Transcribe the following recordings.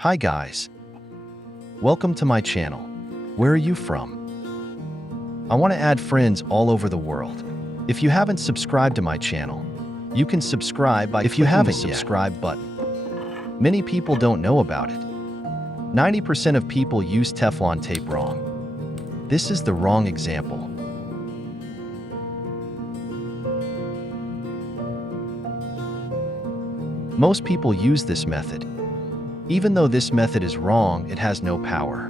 Hi guys, welcome to my channel. Where are you from? I want to add friends all over the world. If you haven't subscribed to my channel, you can subscribe by clicking the subscribe button. Many people don't know about it. 90% of people use Teflon tape wrong. This is the wrong example. Most people use this method. Even though this method is wrong, it has no power.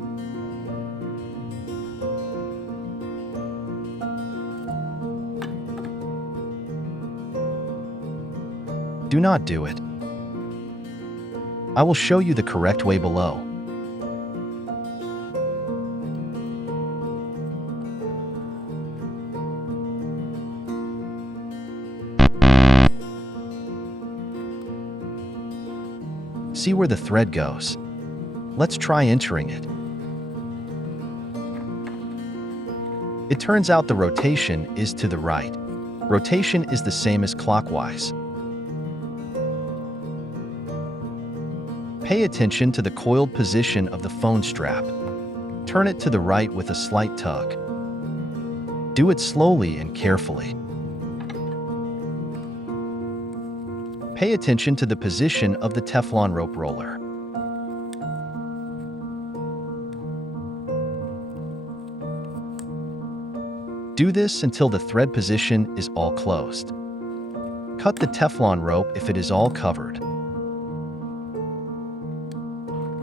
Do not do it. I will show you the correct way below. See where the thread goes. Let's try entering it. It turns out the rotation is to the right. Rotation is the same as clockwise. Pay attention to the coiled position of the phone strap. Turn it to the right with a slight tug. Do it slowly and carefully. Pay attention to the position of the Teflon rope roller. Do this until the thread position is all closed. Cut the Teflon rope if it is all covered.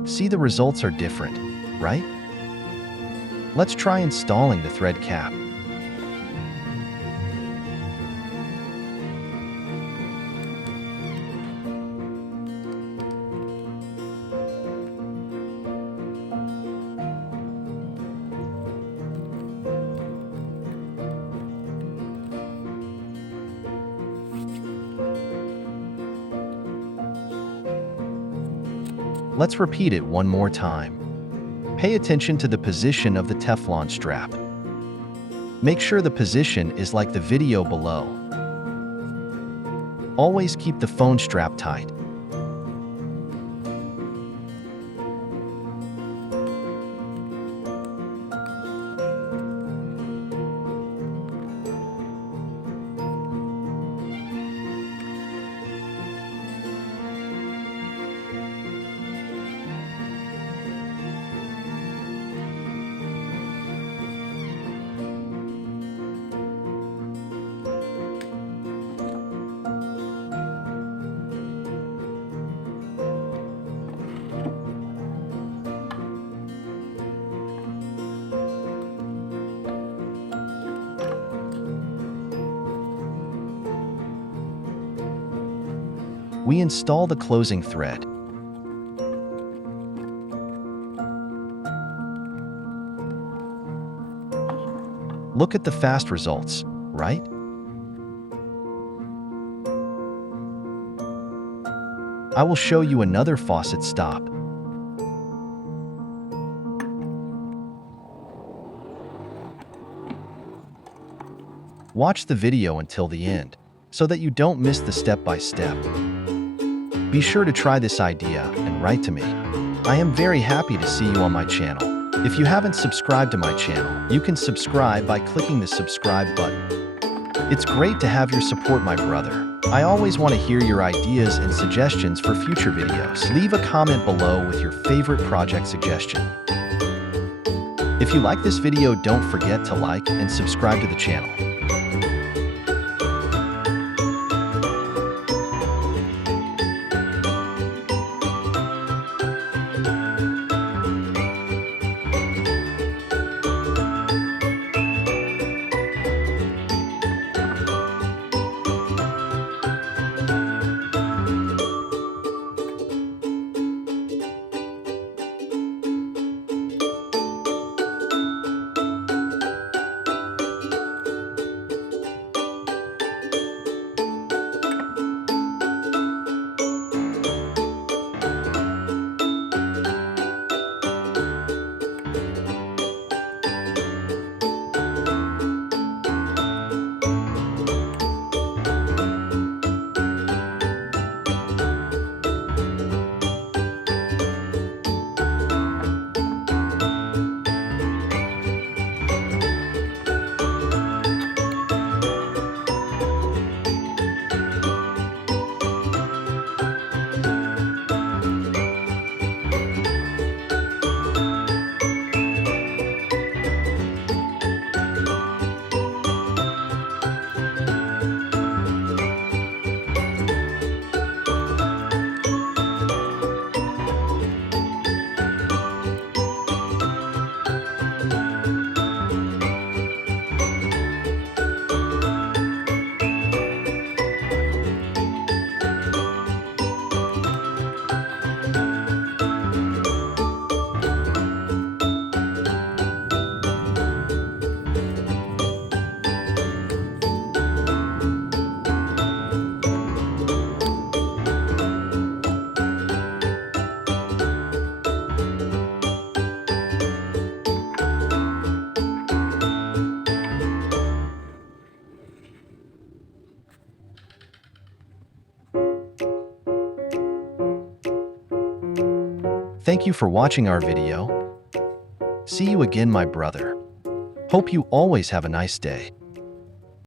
See, the results are different, right? Let's try installing the thread cap. Let's repeat it one more time. Pay attention to the position of the Teflon strap. Make sure the position is like the video below. Always keep the phone strap tight. We install the closing thread. Look at the fast results, right? I will show you another faucet stop. Watch the video until the end, so that you don't miss the step-by-step. Be sure to try this idea and write to me. I am very happy to see you on my channel. If you haven't subscribed to my channel, you can subscribe by clicking the subscribe button. It's great to have your support, my brother. I always want to hear your ideas and suggestions for future videos. Leave a comment below with your favorite project suggestion. If you like this video, don't forget to like and subscribe to the channel. Thank you for watching our video. See you again, my brother. Hope you always have a nice day.